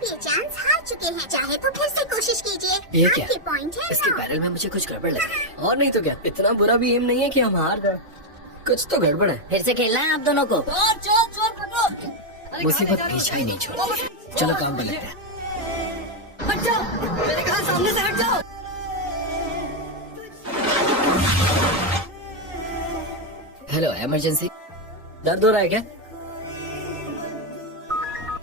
आप ये चांस हार चुके हैं, चाहे तो फिर से कोशिश कीजिए। ये क्या? आपके पॉइंट है इसके 9। बैरल में मुझे कुछ गड़बड़ लगी है। और नहीं तो क्या, इतना बुरा भी एम नहीं है कि हम हार जाए। कुछ तो गड़बड़ है। फिर से खेलना है आप दोनों को। मुसीबत पीछा ही नहीं छोड़ती। चलो काम पर लगता है। हट जाओ, मैंने कहा सामने से हट जाओ। Hello, emergency. दर्द हो रहा है क्या?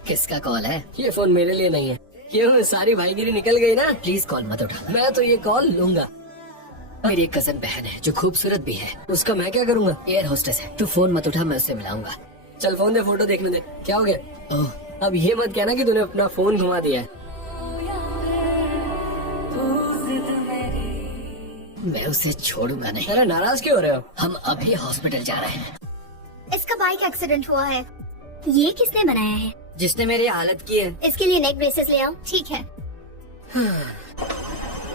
किसका कॉल है? ये फोन मेरे लिए नहीं है। क्यों, सारी भाईगिरी निकल गई ना? प्लीज कॉल मत उठा। मैं तो ये कॉल लूंगा। मेरी एक कजन बहन है जो खूबसूरत भी है, उसका मैं क्या करूंगा? एयर होस्टेस है। तू फोन मत उठा, मैं उससे मिलाऊंगा। चल फोन दे, फोटो देखने दे। क्या हो गया? ओह, अब ये मत कहना कि तूने अपना फोन घुमा दिया है। मैं उसे छोड़ूंगा नहीं। अरे नाराज क्यों हो रहे हो? हम अभी हॉस्पिटल जा रहे हैं। इसका बाइक एक्सीडेंट हुआ है। ये किसने बनाया है? जिसने मेरी हालत की है। इसके लिए नेक ब्रेसेस ले आओ। ठीक है।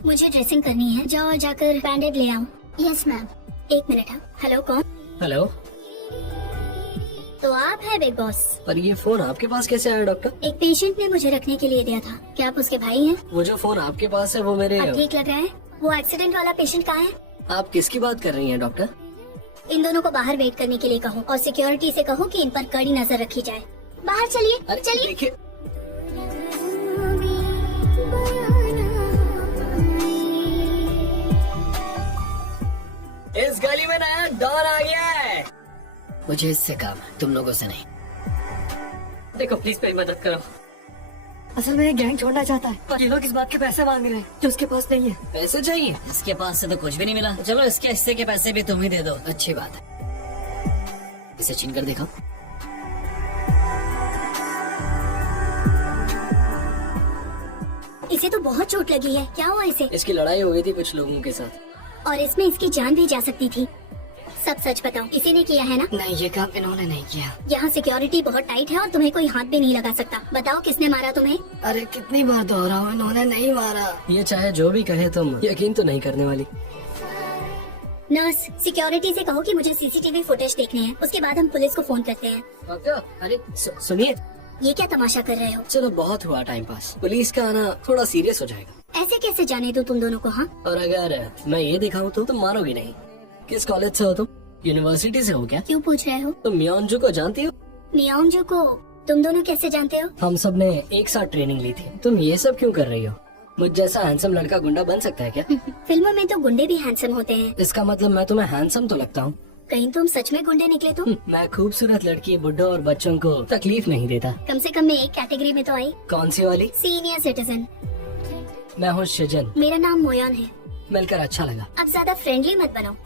मुझे ड्रेसिंग करनी है, जाओ और जाकर बैंडेड ले आओ। Yes ma'am. एक मिनट। हेलो, कौन? हेलो। तो आप है बिग बॉस? पर ये फोन आपके पास कैसे आया डॉक्टर? एक पेशेंट ने मुझे रखने के लिए दिया था। क्या आप उसके भाई हैं? वो जो फोन आपके पास है वो मेरे। अब ठीक लग रहा है? वो एक्सीडेंट वाला पेशेंट कहाँ है? आप किसकी बात कर रही हैं डॉक्टर? इन दोनों को बाहर वेट करने के लिए कहो और सिक्योरिटी से कहो कि इन पर कड़ी नजर रखी जाए। बाहर चलिए। अरे चलिए। देखिए, इस गली में नया डॉन आ गया है। मुझे इससे काम है, तुम लोगों से नहीं। देखो प्लीज मेरी मदद करो। असल में ये गैंग छोड़ना चाहता है, पर ये लोग इस बात के पैसे मांग रहे हैं जो उसके पास नहीं है। पैसे चाहिए? इसके पास से तो कुछ भी नहीं मिला। चलो इसके हिस्से के पैसे भी तुम ही दे दो। अच्छी बात है। इसे छीन कर देखो। इसे तो बहुत चोट लगी है। क्या हुआ इसे? इसकी लड़ाई हो गई थी कुछ लोगों के साथ। और इसमें इसकी जान भी जा सकती थी। सब सच बताओ, इसी ने किया है ना? नहीं, ये काम इन्होंने नहीं किया। यहाँ सिक्योरिटी बहुत टाइट है और तुम्हें कोई हाथ भी नहीं लगा सकता। बताओ किसने मारा तुम्हें? अरे कितनी बार दोहराऊं, इन्होंने नहीं मारा। ये चाहे जो भी कहे, तुम यकीन तो नहीं करने वाली। नर्स, सिक्योरिटी से कहो कि मुझे सीसीटीवी फुटेज देखने हैं, उसके बाद हम पुलिस को फोन करते हैं। डॉक्टर, अरे सुनिए। ये क्या तमाशा कर रहे हो? चलो बहुत हुआ टाइम पास। पुलिस का आना थोड़ा सीरियस हो जाएगा। ऐसे कैसे जाने दूं तुम दोनों को? हाँ, और अगर मैं ये दिखाऊं तो तुम मानोगी नहीं। किस कॉलेज से हो तुम? यूनिवर्सिटी से हो क्या? क्यों पूछ रहे हो? तुम मियोंजू को जानती हो? मियोंजू को तुम दोनों कैसे जानते हो? हम सब ने एक साथ ट्रेनिंग ली थी। तुम ये सब क्यों कर रही हो? मुझ जैसा हैंडसम लड़का गुंडा बन सकता है क्या? फिल्मों में तो गुंडे भी हैंडसम होते हैं। इसका मतलब मैं तुम्हें हैंडसम तो लगता हूँ? कहीं तुम सच में गुंडे निकले तो? मैं खूबसूरत लड़की, बुढ़ों और बच्चों को तकलीफ नहीं देता। कम से कम मैं एक कैटेगरी में तो आई। कौन सी वाली? Senior citizen. मैं हूँ सृजन। मेरा नाम मोयन है। मिलकर अच्छा लगा। अब ज्यादा फ्रेंडली मत बनो।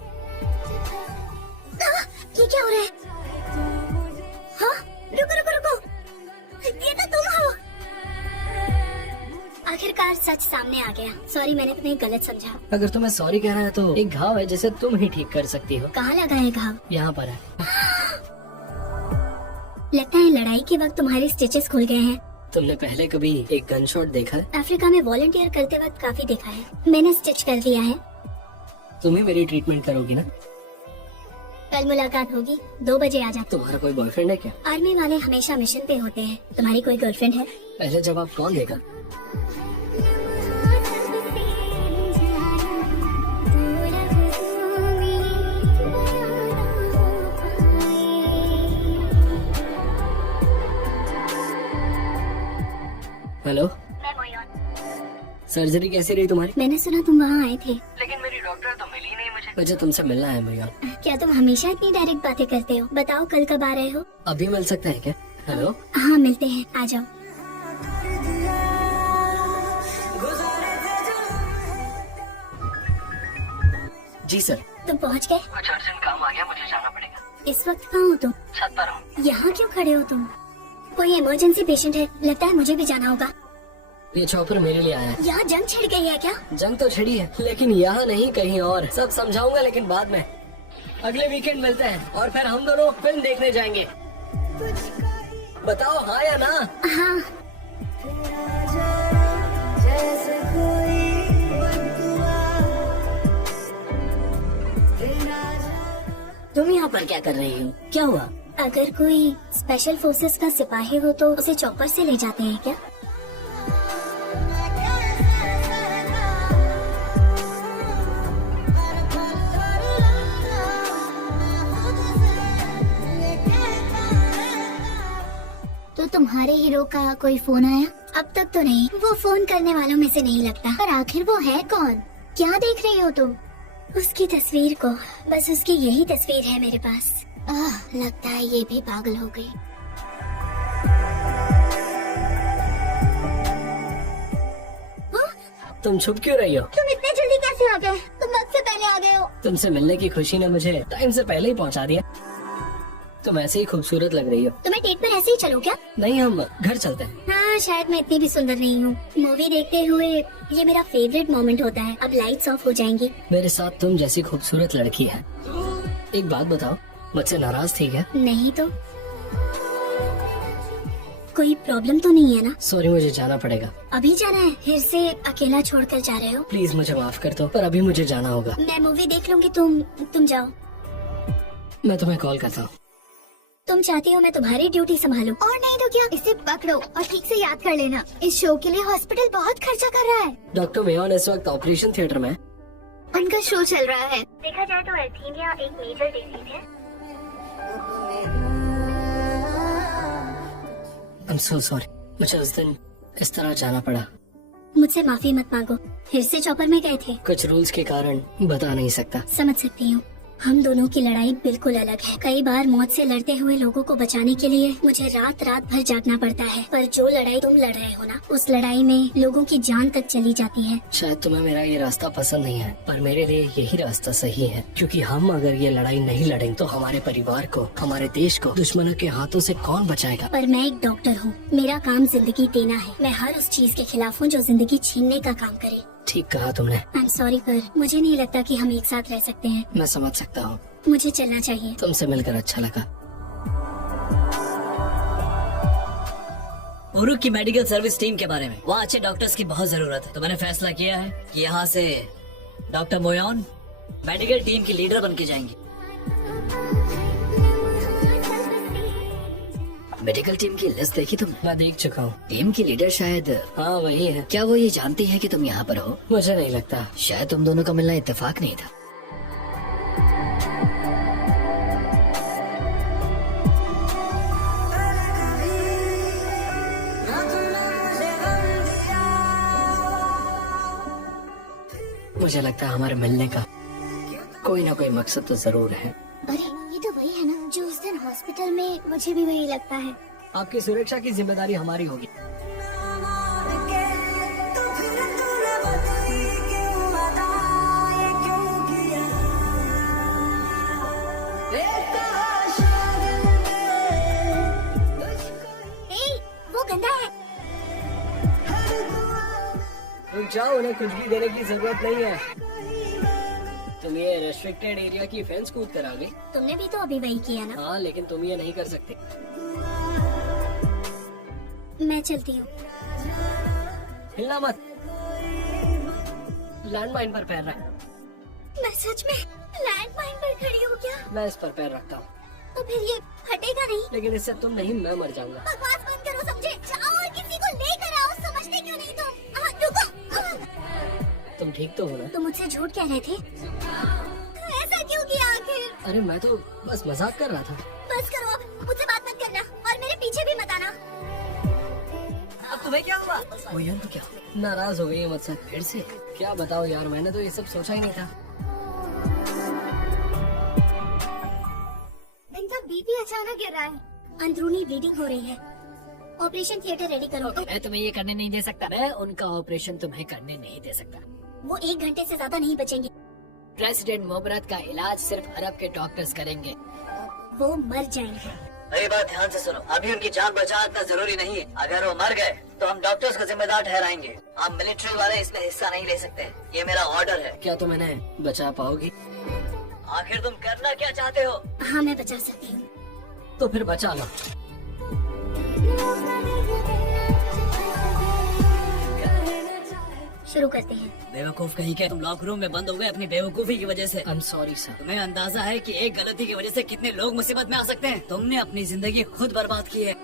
ये क्या हो रहा है? हाँ, रुको रुको रुको, ये तो तुम हो। आखिरकार सच सामने आ गया। सॉरी, मैंने तुम्हें गलत समझा। अगर तुम्हें सॉरी कहना है तो एक घाव है जिसे तुम ही ठीक कर सकती हो। कहाँ लगा है घाव? यहाँ पर है। लगता है लड़ाई के वक्त तुम्हारे स्टिचेस खुल गए हैं। तुमने पहले कभी एक गन शॉट देखा है? अफ्रीका में वॉलंटियर करते वक्त काफी देखा है। मैंने स्टिच कर दिया है। तुम ही मेरी ट्रीटमेंट करोगी ना? कल मुलाकात होगी, 2 बजे आ जा। तुम्हारा कोई बॉयफ्रेंड है क्या? आर्मी वाले हमेशा मिशन पे होते हैं। तुम्हारी कोई गर्लफ्रेंड है? पहले जवाब कौन देगा? हेलो, सर्जरी कैसी रही तुम्हारी? मैंने सुना तुम वहाँ आए थे। लेकिन मेरी डॉक्टर तो मिली नहीं मुझे तुमसे मिलना है भैया। क्या तुम हमेशा इतनी डायरेक्ट बातें करते हो? बताओ कल कब आ रहे हो? अभी मिल सकते हैं क्या? हेलो। हाँ मिलते हैं, आ जाओ। जी सर। तुम पहुँच गए? कुछ अर्जेंट काम आ गया, मुझे जाना पड़ेगा। इस वक्त कहाँ हो तुम? छत पर हूँ। यहाँ क्यों खड़े हो तुम? कोई इमरजेंसी पेशेंट है, लगता है मुझे भी जाना होगा। ये चॉपर मेरे लिए आया है। यहाँ जंग छिड़ गई है क्या? जंग तो छिड़ी है, लेकिन यहाँ नहीं, कहीं और। सब समझाऊंगा लेकिन बाद में। अगले वीकेंड मिलते हैं और फिर हम दोनों फिल्म देखने जाएंगे। बताओ हाँ या ना? हाँ। तुम यहाँ पर क्या कर रही हो? क्या हुआ? अगर कोई स्पेशल फोर्सेस का सिपाही हो तो उसे चॉपर से ले जाते हैं क्या? तो तुम्हारे हीरो का कोई फोन आया? अब तक तो नहीं, वो फोन करने वालों में से नहीं लगता। पर आखिर वो है कौन? क्या देख रही हो तुम? उसकी तस्वीर को, बस उसकी यही तस्वीर है मेरे पास। लगता है ये भी पागल हो गई। तुम छुप क्यों रही हो? तुम इतने जल्दी कैसे आ गए? तुम वक्त से पहले आ गए हो। तुमसे मिलने की खुशी ने मुझे टाइम से पहले ही पहुंचा दिया। तुम ऐसे ही खूबसूरत लग रही हो। तुम्हें डेट पर ऐसे ही चलो क्या? नहीं, हम घर चलते हैं। हाँ, शायद मैं इतनी भी सुंदर नहीं हूँ। मूवी देखते हुए ये मेरा फेवरेट मोमेंट होता है। अब लाइट्स ऑफ हो जाएंगी। मेरे साथ तुम जैसी खूबसूरत लड़की है। एक बात बताओ, मुझसे नाराज थी क्या? नहीं तो। कोई प्रॉब्लम तो नहीं है ना? सॉरी, मुझे जाना पड़ेगा। अभी जाना है? फिर से अकेला छोड़कर जा रहे हो? प्लीज मुझे माफ कर दो, पर अभी मुझे जाना होगा। मैं मूवी देख लूंगी, तुम जाओ। मैं तुम्हें कॉल करता हूँ। तुम चाहती हो मैं तुम्हारी ड्यूटी संभालूं? और नहीं तो क्या, इसे पकड़ो और ठीक से याद कर लेना। इस शो के लिए हॉस्पिटल बहुत खर्चा कर रहा है। डॉक्टर मेयॉन इस वक्त ऑपरेशन थिएटर में है। उनका शो चल रहा है। देखा जाए तो एर्थीमिया एक मेजर डिजीज है। I'm so sorry। मुझे उस दिन इस तरह जाना पड़ा। मुझसे माफी मत मांगो। फिर से चॉपर में गए थे? कुछ रूल्स के कारण बता नहीं सकता। समझ सकती हूँ। हम दोनों की लड़ाई बिल्कुल अलग है। कई बार मौत से लड़ते हुए लोगों को बचाने के लिए मुझे रात रात भर जागना पड़ता है। पर जो लड़ाई तुम लड़ रहे हो ना, उस लड़ाई में लोगों की जान तक चली जाती है। शायद तुम्हें मेरा ये रास्ता पसंद नहीं है, पर मेरे लिए यही रास्ता सही है। क्योंकि हम अगर ये लड़ाई नहीं लड़ेंगे तो हमारे परिवार को, हमारे देश को दुश्मनों के हाथों से कौन बचाएगा? पर मैं एक डॉक्टर हूँ। मेरा काम जिंदगी देना है। मैं हर उस चीज के खिलाफ हूँ जो जिंदगी छीनने का काम करे। ठीक कहा तुमने। आई एम सॉरी, पर मुझे नहीं लगता कि हम एक साथ रह सकते हैं। मैं समझ सकता हूँ। मुझे चलना चाहिए। तुमसे मिलकर अच्छा लगा। उरुक की मेडिकल सर्विस टीम के बारे में, वहाँ अच्छे डॉक्टर्स की बहुत जरूरत है। तो मैंने फैसला किया है कि यहाँ से डॉक्टर मोयॉन मेडिकल टीम की लीडर बन के जाएंगी। मेडिकल टीम की लिस्ट देखी तुमने? मैं देख चुका हूँ। टीम की लीडर शायद, हाँ वही है। क्या वो ये जानती है कि तुम यहाँ पर हो? मुझे नहीं लगता। शायद तुम दोनों का मिलना इत्तेफाक नहीं था। मुझे लगता है हमारे मिलने का कोई ना कोई मकसद तो जरूर है। अरे ये तो वही है ना जो उस दिन हॉस्पिटल में। मुझे भी वही लगता है। आपकी सुरक्षा की जिम्मेदारी हमारी होगी। वो गंदा है। रुक जाओ, उन्हें कुछ भी देने की जरूरत नहीं है। तुम ये रेस्ट्रिक्टेड एरिया की फेंस कूद कर आ गई। तुमने भी तो अभी वही किया ना। हाँ, लेकिन तुम ये नहीं कर सकते। मैं चलती हूँ। हिलना मत। लैंडमाइन पर पैर रख। मैं सच में लैंडमाइन पर खड़ी हूँ क्या? मैं इस पर पैर रखता हूँ। तो फिर ये हटेगा नहीं? लेकिन इससे तुम नहीं, मैं मर जाऊंगा। बकवास बंद करो, समझे? जाओ और किसी को लेकर आओ। समझते क्यों नहीं तुम? रुको। तुम ठीक तो हो ना? तुम मुझसे झूठ कह रहे थे? ऐसा क्यों किया आखिर? अरे मैं तो बस मजाक कर रहा था। बस करो अब, मुझसे बात मत करना और मेरे पीछे भी मत आना। अब तुम्हें क्या हुआ? मोयॉन तो क्या नाराज हो गई है मुझसे फिर से? क्या बताओ यार, मैंने तो ये सब सोचा ही नहीं था। इनका बीपी अचानक गिर रहा है। अंदरूनी ब्लीडिंग हो रही है। ऑपरेशन थिएटर रेडी करो। मैं तुम्हें ये करने नहीं दे सकता। मैं उनका ऑपरेशन तुम्हें करने नहीं दे सकता। वो 1 घंटे से ज्यादा नहीं बचेंगे। प्रेसिडेंट मोबरत का इलाज सिर्फ अरब के डॉक्टर्स करेंगे। वो मर जाएंगे। मेरी बात ध्यान से सुनो, अभी उनकी जान बचाना इतना जरूरी नहीं है। अगर वो मर गए तो हम डॉक्टर्स को जिम्मेदार ठहराएंगे। हम मिलिट्री वाले इसमें हिस्सा नहीं ले सकते। ये मेरा ऑर्डर है। क्या तुम इन्हें बचा पाओगी? आखिर तुम करना क्या चाहते हो? हाँ, मैं बचा सकती हूँ। तो फिर बचा लो। शुरू करते हैं। बेवकूफ कहीं के, तुम लॉक रूम में बंद हो गए अपनी बेवकूफी की वजह से। I am sorry sir. तुम्हें अंदाजा है कि एक गलती की वजह से कितने लोग मुसीबत में आ सकते हैं? तुमने अपनी जिंदगी खुद बर्बाद की है।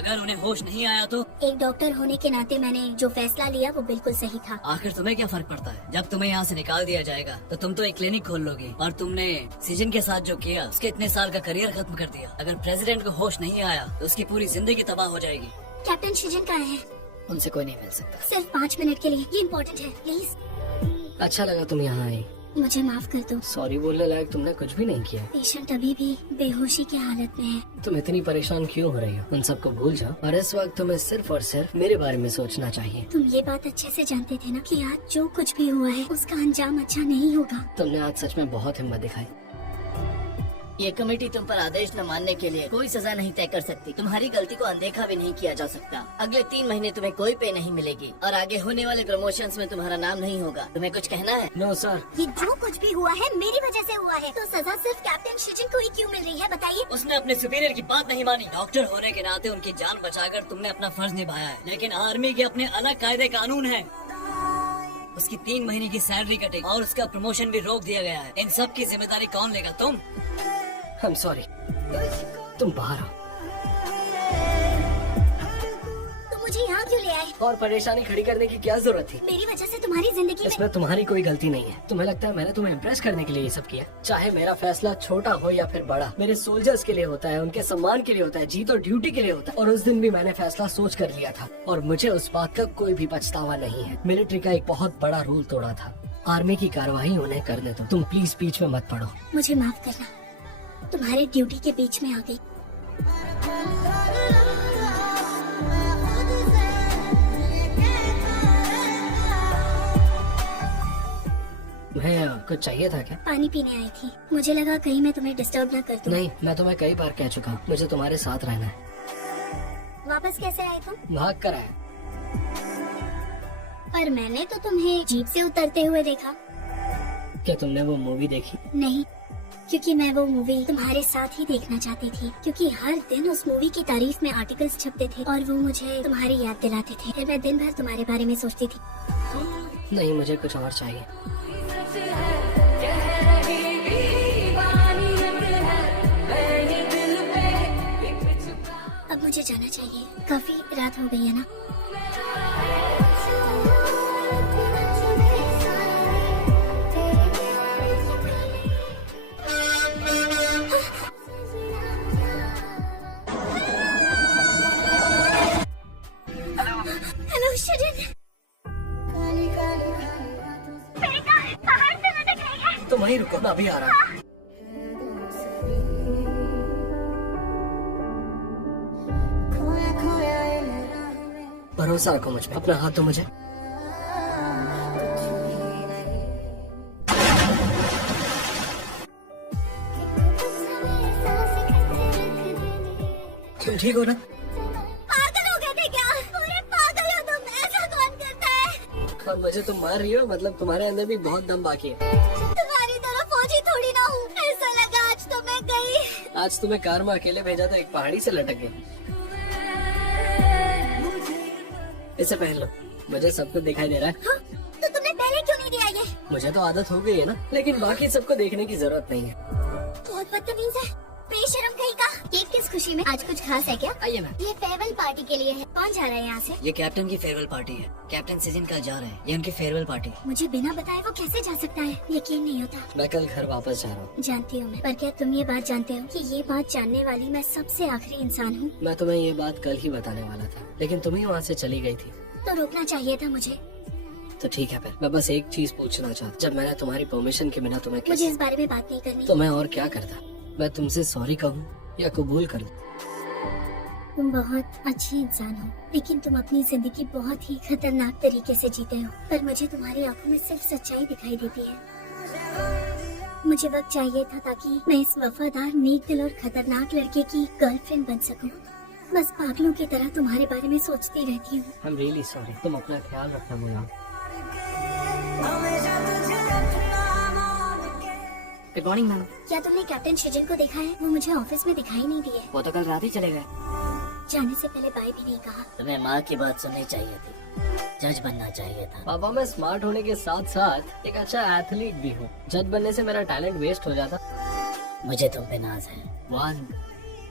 अगर उन्हें होश नहीं आया तो? एक डॉक्टर होने के नाते मैंने जो फैसला लिया वो बिल्कुल सही था। आखिर तुम्हें क्या फर्क पड़ता है? जब तुम्हें यहाँ से निकाल दिया जाएगा तो तुम तो एक क्लिनिक खोल लोगी, और तुमने सीजन के साथ जो किया उसके इतने साल का करियर खत्म कर दिया। अगर प्रेसिडेंट को होश नहीं आया तो उसकी पूरी जिंदगी तबाह हो जाएगी। कैप्टन शिजन कहाँ है? उनसे कोई नहीं मिल सकता। सिर्फ 5 मिनट के लिए, ये इम्पोर्टेंट है, प्लीज। अच्छा लगा तुम यहाँ आई। मुझे माफ कर दो। सॉरी बोलने लायक तुमने कुछ भी नहीं किया। पेशेंट अभी भी बेहोशी की हालत में है। तुम इतनी परेशान क्यों हो रही हो? उन सबको भूल जाओ और इस वक्त तुम्हें सिर्फ और सिर्फ मेरे बारे में सोचना चाहिए। तुम ये बात अच्छे से जानते थे ना कि आज जो कुछ भी हुआ है उसका अंजाम अच्छा नहीं होगा। तुमने आज सच में बहुत हिम्मत दिखाई। ये कमेटी तुम पर आदेश न मानने के लिए कोई सजा नहीं तय कर सकती। तुम्हारी गलती को अनदेखा भी नहीं किया जा सकता। अगले 3 महीने तुम्हें कोई पे नहीं मिलेगी और आगे होने वाले प्रमोशंस में तुम्हारा नाम नहीं होगा। तुम्हें कुछ कहना है? No sir. ये जो कुछ भी हुआ है मेरी वजह से हुआ है, तो सजा सिर्फ कैप्टन शिजन को ही क्यों मिल रही है बताइए? उसने अपने सुपीरियर की बात नहीं मानी। डॉक्टर होने के नाते उनकी जान बचाकर तुमने अपना फर्ज निभाया है, लेकिन आर्मी के अपने अलग कायदे कानून है। उसकी 3 महीने की सैलरी कटेगी और उसका प्रमोशन भी रोक दिया गया है। इन सब की जिम्मेदारी कौन लेगा? तुम। I'm sorry। तुम बाहर आओ। तो मुझे यहाँ क्यों ले आए? और परेशानी खड़ी करने की क्या जरूरत थी? मेरी वजह से तुम्हारी जिंदगी में इसमें तुम्हारी कोई गलती नहीं है। तुम्हें लगता है मैंने तुम्हें इम्प्रेस करने के लिए ये सब किया? चाहे मेरा फैसला छोटा हो या फिर बड़ा, मेरे सोल्जर्स के लिए होता है, उनके सम्मान के लिए होता है, जीत और ड्यूटी के लिए होता है। और उस दिन भी मैंने फैसला सोच कर लिया था और मुझे उस बात का कोई भी पछतावा नहीं है। मिलिट्री का एक बहुत बड़ा रूल तोड़ा था। आर्मी की कार्रवाई उन्हें करने दो। तुम प्लीज बीच में मत पड़ो। मुझे माफ करना, तुम्हारे ड्यूटी के बीच में आ गई। कुछ चाहिए था क्या? पानी पीने आई थी, मुझे लगा कहीं मैं तुम्हें डिस्टर्ब न कर दूं। नहीं, मैं तुम्हें कई बार कह चुका हूँ, मुझे तुम्हारे साथ रहना है। वापस कैसे आए तुम? भाग कर आया। पर मैंने तो तुम्हें जीप से उतरते हुए देखा। क्या तुमने वो मूवी देखी? नहीं, क्योंकि मैं वो मूवी तुम्हारे साथ ही देखना चाहती थी, क्योंकि हर दिन उस मूवी की तारीफ में आर्टिकल्स छपते थे और वो मुझे तुम्हारी याद दिलाते थे। फिर मैं दिन भर तुम्हारे बारे में सोचती थी। नहीं, मुझे कुछ और चाहिए। अब मुझे जाना चाहिए, काफी रात हो गई है ना। हेलो शिजन। तो वहीं रुको, मैं अभी आ रहा हूँ। भरोसा रखो मुझ पे। अपना हाथ दो मुझे। तुम ठीक हो ना? पागल हो गए थे क्या? पूरे पागल हो तुम, ऐसा कौन करता है? और मुझे तुम मार रही हो, मतलब तुम्हारे अंदर भी बहुत दम बाकी है। तुम्हारी तरह फौजी थोड़ी ना हूँ। ऐसा लगा आज तो मैं गई। आज तुम्हें कार में अकेले भेजा तो एक पहाड़ी से लटक गई। इसे पहन लो, मुझे सब कुछ दिखाई दे रहा है। हाँ? तो तुमने पहले क्यों नहीं दिया ये? मुझे तो आदत हो गई है ना, लेकिन बाकी सबको देखने की जरूरत नहीं है। बहुत बदतमीज है, बेशरम कहीं का। केक किस खुशी में? आज कुछ खास है क्या? आइए मैम। ये फेयरवेल पार्टी के लिए है। कौन जा रहा है यहाँ से? ये कैप्टन की फेयरवेल पार्टी है। कैप्टन सीजन कल जा रहे हैं। ये उनकी फेयरवेल पार्टी। मुझे बिना बताए वो कैसे जा सकता है? यकीन नहीं होता। मैं कल घर वापस जा रहा हूँ। जानती हूँ मैं, पर क्या तुम ये बात जानते हो कि ये बात जानने वाली मैं सबसे आखिरी इंसान हूँ? मैं तुम्हें ये बात कल ही बताने वाला था, लेकिन तुम ही वहाँ से चली गई थी। तो रोकना चाहिए था मुझे। तो ठीक है, फिर मैं बस एक चीज पूछना चाहता, जब मैंने तुम्हारी परमिशन के बिना तुम्हें मुझे इस बारे में बात नहीं करनी। तो मैं और क्या करता? मैं तुमसे सॉरी कहूँ या कबूल कर लूं? तुम बहुत अच्छी इंसान हो, लेकिन तुम अपनी जिंदगी बहुत ही खतरनाक तरीके से जीते हो। पर मुझे तुम्हारी आंखों में सिर्फ सच्चाई दिखाई देती है। मुझे वक्त चाहिए था ताकि मैं इस वफादार, नेक दिल और खतरनाक लड़के की गर्लफ्रेंड बन सकूं। बस पागलों की तरह तुम्हारे बारे में सोचती रहती हूँ। I'm really sorry। तुम अपना ख्याल रखना मुन्ना। Good morning ma'am. क्या तुमने कैप्टन शिजन को देखा है? वो मुझे ऑफिस में दिखाई नहीं दिए। वो तो कल रात ही चले गए। जाने से पहले बाय भी नहीं कहा। तुम्हें माँ की बात सुननी चाहिए थी, जज बनना चाहिए था। पापा, मैं स्मार्ट होने के साथ साथ एक अच्छा एथलीट भी हूँ। जज बनने से मेरा टैलेंट वेस्ट हो जाता। मुझे तुम पे नाज है। 1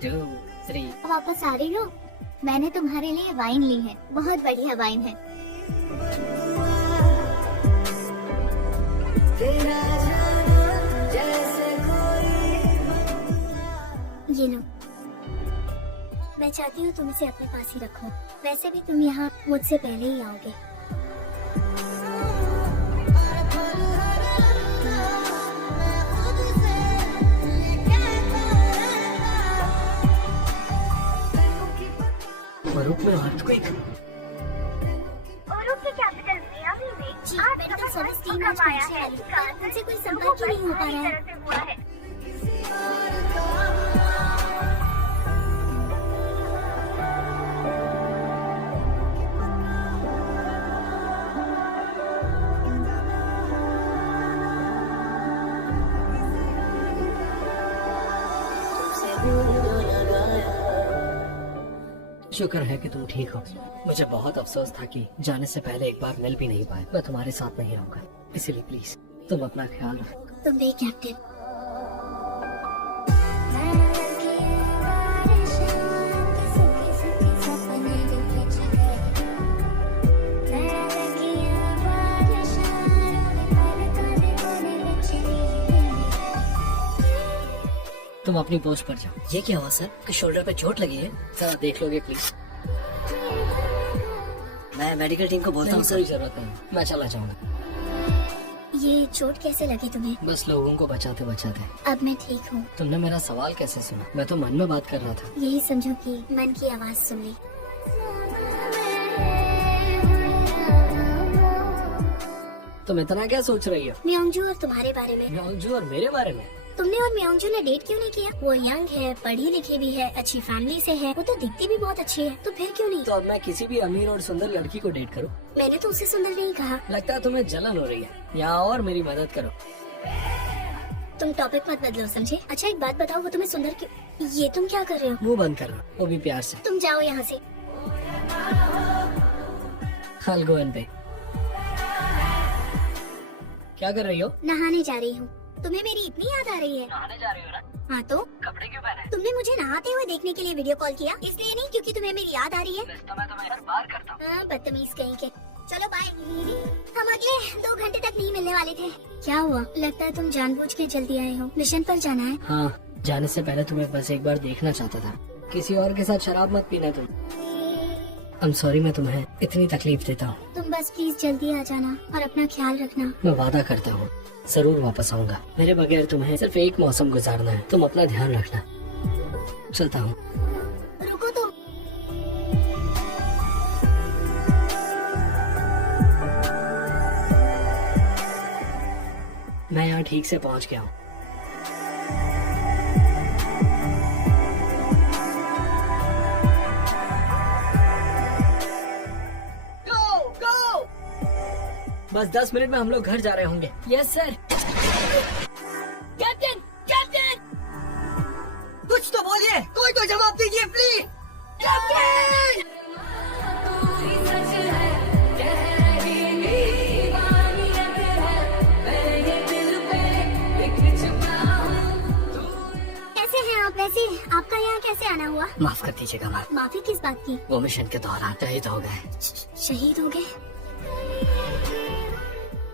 2 3। वापस आ रही हो? मैंने तुम्हारे लिए वाइन ली है, बहुत बढ़िया वाइन है। ये लो। मैं चाहती हूँ तुम इसे अपने पास ही रखो। वैसे भी तुम यहाँ मुझसे पहले ही आओगे। मरुक में अर्थक्वेक। औरों की कैपिटल मियामी में जी, आज मैंने तो सुबह सर्विस टीम भूकंप में आया पहुंचे है। वाली, पर मुझसे कोई संपर्क ही नहीं हो पा रहा है। तरह से हुआ है। शुक्र है कि तुम ठीक हो। मुझे बहुत अफसोस था कि जाने से पहले एक बार मिल भी नहीं पाए। मैं तुम्हारे साथ नहीं रहूंगा, इसीलिए प्लीज तुम अपना ख्याल रखो। तुम भी कैप्टन। तुम अपनी पोस्ट पर जाओ। ये क्या हुआ सर? शोल्डर पे चोट लगी है? जरा देख लोगे प्लीज? मैं मेडिकल टीम को बोलता हूँ कोई सर। जरूरत नहीं, मैं चला जाऊंगा। ये चोट कैसे लगी तुम्हें? बस लोगों को बचाते बचाते। अब मैं ठीक हूँ। तुमने मेरा सवाल कैसे सुना? मैं तो मन में बात कर रहा था। यही समझो कि मन की आवाज सुन ली। तुम इतना क्या सोच रही हो? म्योंगजू और तुम्हारे बारे में। म्योंगजू और मेरे बारे में? तुमने और म्योंगजू ने डेट क्यों नहीं किया? वो यंग है, पढ़ी लिखी भी है, अच्छी फैमिली से है, वो तो दिखती भी बहुत अच्छी है, तो फिर क्यों नहीं? तो अब मैं किसी भी अमीर और सुंदर लड़की को डेट करूं? मैंने तो उसे सुंदर नहीं कहा। लगता है तुम्हें जलन हो रही है। यहाँ और मेरी मदद करो। तुम टॉपिक मत बदलो, समझे? अच्छा एक बात बताओ, वो तुम्हें सुंदर क्यों? ये तुम क्या कर रहे हो? मुंह बंद करो, वो भी प्यार से। तुम जाओ यहाँ से। I'll go and pay। क्या कर रही हो? नहाने जा रही हूँ। तुम्हें मेरी इतनी याद आ रही है? नहाने जा रही हो ना? हाँ तो कपड़े क्यों पहने? तुमने मुझे नहाते हुए देखने के लिए वीडियो कॉल किया, इसलिए नहीं क्योंकि तुम्हें मेरी याद आ रही है। तो मैं तुम्हें हर बार करता हूँ। हाँ, बदतमीज कहीं के। चलो बाय। हम अगले 2 घंटे तक नहीं मिलने वाले थे। क्या हुआ? लगता है तुम जानबूझ के जल्दी आए हो। मिशन पर जाना है? हाँ, जाने से पहले तुम्हें बस एक बार देखना चाहता था। किसी और के साथ शराब मत पीना तुम। I'm sorry मैं तुम्हें इतनी तकलीफ देता हूँ। तुम बस प्लीज जल्दी आ जाना और अपना ख्याल रखना। मैं वादा करता हूँ जरूर वापस आऊंगा। मेरे बगैर तुम्हें सिर्फ एक मौसम गुजारना है। तुम अपना ध्यान रखना। चलता हूँ। रुको तो। मैं यहाँ ठीक से पहुँच गया हूँ। बस 10 मिनट में हम लोग घर जा रहे होंगे। Yes sir. कैप्टन, कैप्टन, कुछ तो बोलिए, कोई तो जवाब दीजिए प्लीज। कैप्टन! कैसे हैं आप? वैसे आपका यहाँ कैसे आना हुआ? माफ कर दीजिएगा मैम, माफी किस बात की? वो मिशन के दौरान शहीद हो गए। शहीद हो गए?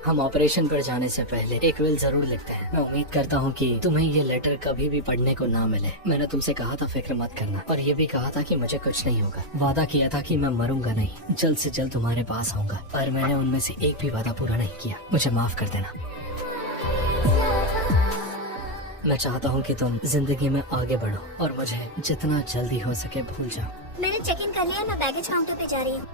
हम ऑपरेशन पर जाने से पहले एक विल जरूर लिखते हैं। मैं उम्मीद करता हूँ कि तुम्हें ये लेटर कभी भी पढ़ने को ना मिले। मैंने तुमसे कहा था फिक्र मत करना, और ये भी कहा था कि मुझे कुछ नहीं होगा। वादा किया था कि मैं मरूंगा नहीं, जल्द से जल्द तुम्हारे पास आऊंगा, पर मैंने उनमें से एक भी वादा पूरा नहीं किया। मुझे माफ कर देना। मैं चाहता हूँ कि तुम जिंदगी में आगे बढ़ो और मुझे जितना जल्दी हो सके भूल जाओ। मैंने चेक इन कर लिया, मैं बैगेज काउंटर पे जा रही हूँ।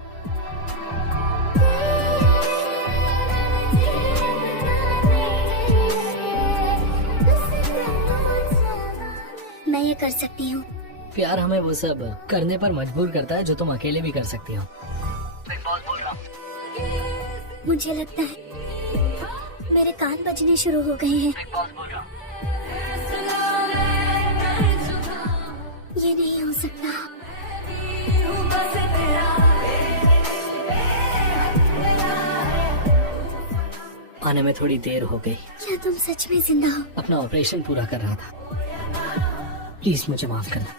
मैं ये कर सकती हूँ। प्यार हमें वो सब करने पर मजबूर करता है जो तुम अकेले भी कर सकती हो। मुझे लगता है मेरे कान बजने शुरू हो गए हैं। ये नहीं हो सकता। आने में थोड़ी देर हो गई। क्या तुम सच में जिंदा हो? अपना ऑपरेशन पूरा कर रहा था। प्लीज मुझे माफ करना।